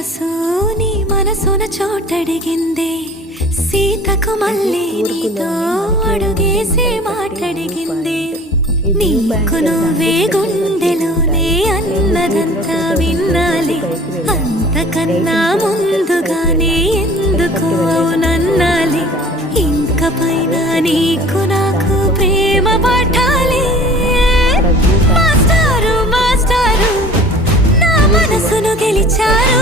మనసు నీ మనసున చోటడిగిందే సీతకు మళ్ళీ నీతో అడుగేసి మాటడిగిందే నీకు నువ్వే గుండెలోనే అన్నదంతా విన్నాలి అంతకన్నా ముందుగానే ఎందుకు అవునన్నాలి ఇంక పైన నీకు నాకు ప్రేమ పట్టాలి మాస్టారు మాస్టారు నా మనసును గెలిచారు